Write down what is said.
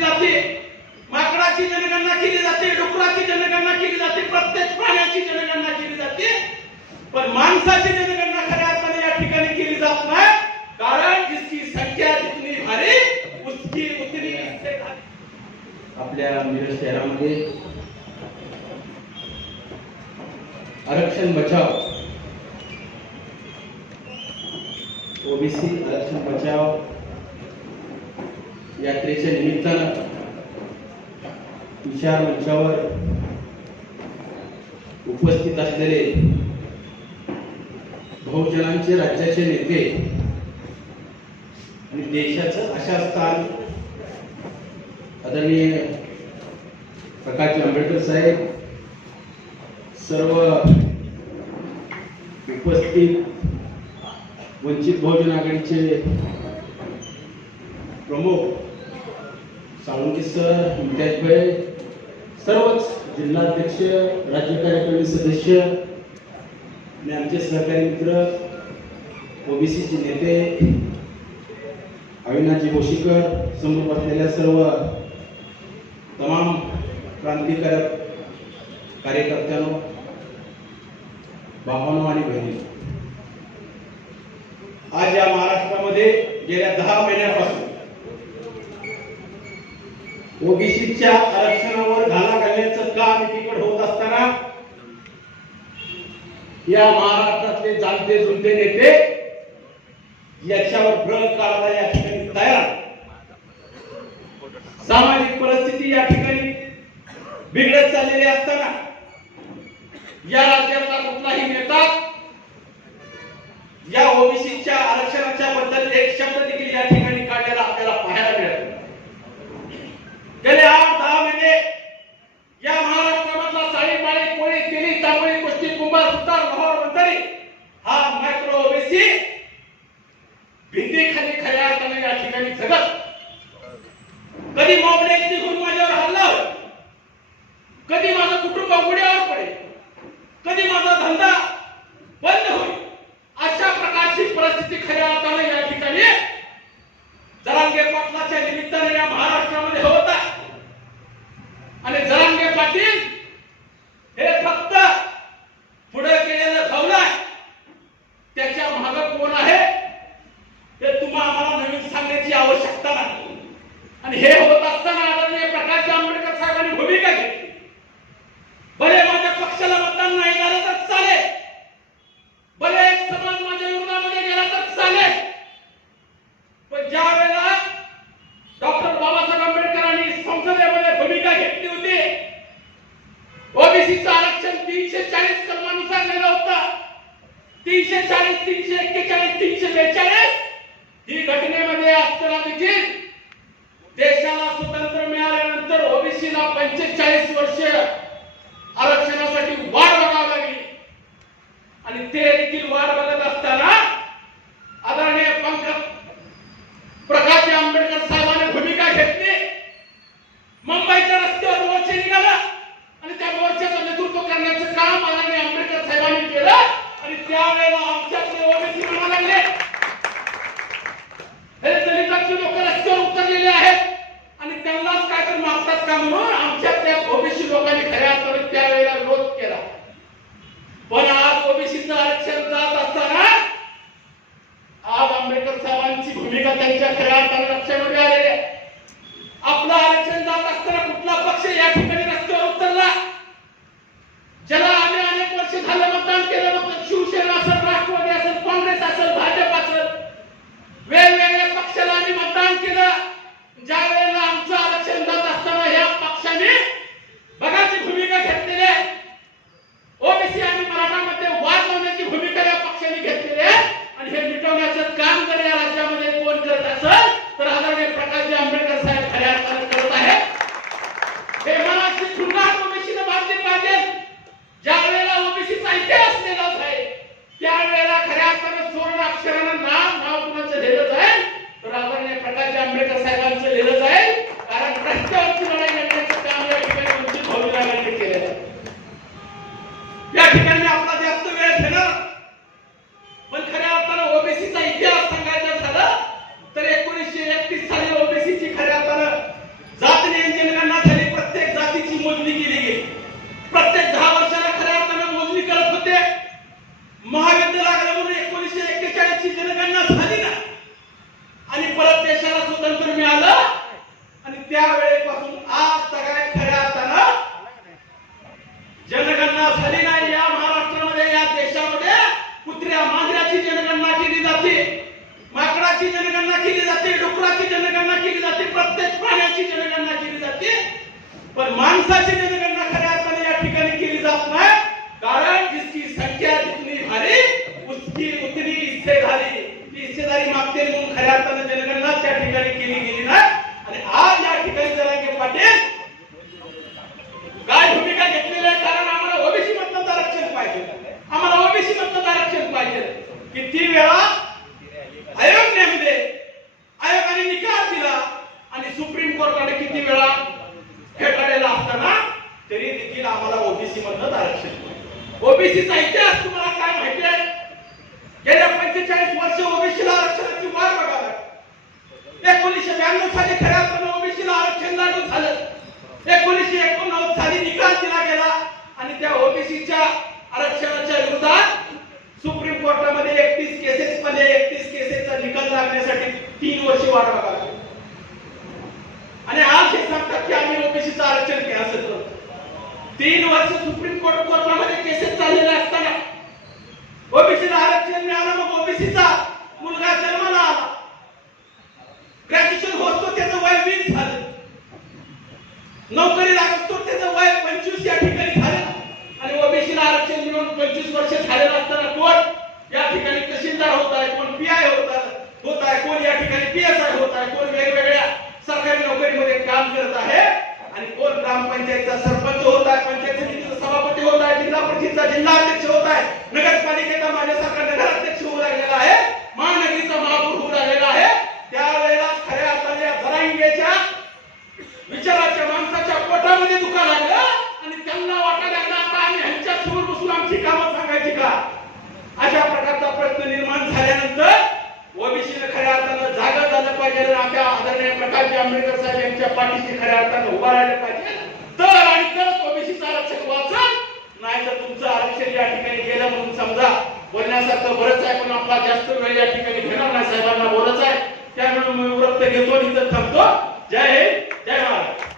केली जाते. माकडाची जनगणना केली जाते डुकराची जनगणना केली जाते प्रत्येक प्राण्याची जनगणना केली जाते. पण माणसाची जनगणना खऱ्या अर्थाने या ठिकाणी केली जात नाही. कारण जिसकी संख्या जितनी भारी उसकी उतनी आपल्या मिरज शहरामध्ये आरक्षण बचाव ओबीसी आरक्षण बचाव यात्रेच्या निमित्तानं विचार मंचावर उपस्थित असलेले बहुजनांचे राज्याचे नेते आणि देशाचं अशा स्थान आदरणीय प्रकाश आंबेडकर साहेब सर्व उपस्थित वंचित बहुजन आघाडीचे प्रमुख सावंगी सर इम्तियाज भाई सर्वच जिल्हाध्यक्ष राज्य कार्यकारिणी सदस्य आणि आमचे सहकारी मित्र ओबीसीचे नेते अविनाशजी बोशीकर समोर बसलेल्या सर्व तमाम क्रांतिकारक कार्यकर्त्यांनो बाबांनो आणि बहिणी आज या महाराष्ट्रामध्ये गेल्या दहा महिन्यापासून ओबीसीच्या आरक्षणावर घाला घालण्याचं काम एकीकडे होत असताना या महाराष्ट्रातले जाणते जुलते नेते याच्यावर भ्रम काढायला या ठिकाणी तयार सामाजिक परिस्थिती या ठिकाणी बिघडत चाललेली असताना या राज्यातला कुठलाही नेता या ओबीसीच्या आरक्षण भिंतीखाली खऱ्या अर्थाने या ठिकाणी जगत. कधी मोबड्याची निघून माझ्यावर हल्ला कधी माझं कुटुंब उड्यावर पडेल? कधी माझा धंदा बंद होईल? अशा प्रकारची परिस्थिती खऱ्या अर्थाने या ठिकाणी जरांगे पाटलाच्या निमित्ताने या महाराष्ट्रामध्ये होता आणि जरांगे पाटील हे फक्त पुढे केलेलं खवलं त्याच्या माग कोण आहे हे तुम्हा आम्हाला नवीन सांगण्याची आवश्यकता नाही आणि हे होत असताना आदरणीय प्रकाश आंबेडकर साहेबांनी भूमिका घेतली भले माझ्या पक्षाला मतदान नाही झालं तर चालेल भले एक समाज माझ्या विरोधामध्ये गेला तर चालेल पण ज्या वेळेला डॉक्टर बाबासाहेब आंबेडकरांनी संसदेमध्ये भूमिका घेतली होती ओबीसीचं आरक्षण तीनशे चाळीस कलमानुसार दिलं होतं तीनशे चाळीस तीनशे एक्केचाळीस तीनशे बेचाळीस ही घटनेमध्ये असताना देखील देशाला स्वतंत्र मिळाल्यानंतर ओबीसीला पंचेचाळीस वर्ष आरक्षणासाठी वाट बघावी लागली. आणि ते देखील वाट बघत असताना आदरणीय पंकज प्रकाश आंबेडकर साहेबांनी भूमिका घेतली. मुंबईच्या रस्त्यावर मोर्चे निघाला आणि त्या मोर्चाचं नेतृत्व करण्याचं काम आदरणीय आंबेडकर साहेबांनी केलं. आणि त्यावेळेला आमच्या नका म्हणून आमच्यातल्या ओबीसी लोकांनी खऱ्या अर्थाने त्यावेळेला विरोध केला. पण आज ओबीसीचं आरक्षण जात असताना आज आंबेडकर साहेबांची भूमिका त्यांच्या खऱ्या पण माणसाची जनगणना खऱ्या अर्थाने या ठिकाणी केली जात नाही कारण जिसकी संख्या जितनी भारी उसकी उतनी हिस्सेदारी ती हिस्सेदारी मागते म्हणून खऱ्या अर्थाने जनगणना त्या ठिकाणी केली गेली नाही आणि आज या ठिकाणी जरांगे पाटील काय भूमिका घेतलेली आहे कारण आम्हाला ओबीसी मधनं आरक्षण पाहिजे आम्हाला ओबीसी मधनं आरक्षण पाहिजे किती वेळा आयोग नेमले आयोगाने निकाल दिला आणि सुप्रीम कोर्टाने किती वेळा फेटाळलेला असताना तरी देखील आम्हाला ओबीसी मधनं आरक्षण ओबीसीचा इतिहास तुम्हाला काय माहिती आहे? गेल्या पंचेचाळीस वर्ष ओबीसीला आरक्षणाची वाट बघायला एकोणीसशे ब्याण्णव साली खऱ्या अर्थानं ओबीसीला आरक्षण लागू झालं. एकोणीसशे एकोणनव्वद साली निकाल दिला गेला आणि त्या ओबीसीच्या आरक्षणाच्या विरोधात सुप्रीम कोर्टामध्ये एकतीस केसेस मध्ये एकतीस केसेसचा निकाल लागण्यासाठी तीन वर्ष वाट बघावी लागली. आणि आज हे सांगतात की आम्ही ओबीसीचं आरक्षण केलं करतो तीन वर्ष सुप्रीम कोर्ट कोर्टामध्ये केसेस चाललेल्या असताना ओबीसीला आरक्षण मिळालं मग ओबीसीचा मुलगा जन्माला आला. ग्रॅज्युएशन होतो त्याचं वय वीस झालं. नोकरी लागतो त्याचं वय पंचवीस या ठिकाणी झालं. आणि ओबीसीला आरक्षण मिळून पंचवीस वर्ष झालं असताना कोण या ठिकाणी तहसीलदार होत आहे कोण पी आय होत आहे होत आहे कोण या ठिकाणी पी एस आय होत आहे कोण वेगवेगळ्या सरकारी नोकरीमध्ये काम करत आहे आणि कोण ग्रामपंचायतचा सरपंच होत आहे पंचायत समितीचा सभापती होत आहे जिल्हा परिषदचा जिल्हा अध्यक्ष होत आहे नगरपालिकेचा माझ्यासारखा नगराध्यक्ष होऊ लागलेला आहे. महानगरीचा महापौर होऊ लागलेला आहे. त्यावेळेला खऱ्या अर्थाने या धरांगेच्या विचाराच्या माणसाच्या पोटामध्ये दुखा लागलं आणि त्यांना वाटायला लागलं आता आम्ही ह्यांच्या समोर बसून आमची कामं सांगायची का? अशा प्रकारचा प्रश्न निर्माण झाल्यानंतर ओबीसीने खऱ्या अर्थानं जागा झालं पाहिजे. आमच्या आदरणीय प्रकाश आंबेडकर साहेब यांच्या पाठीशी खऱ्या अर्थानं उभा राहिलं पाहिजे तर आणि तरच ओबीसीचं आरक्षण वाचन नाही तर तुमचं आरक्षण या ठिकाणी गेलं म्हणून समजा बोलण्यासारखं बरंच आहे पण आपला जास्त वेळ या ठिकाणी साहेबांना बोलत आहे. त्यामुळे मी वृत्त घेतो आणि इथं थांबतो.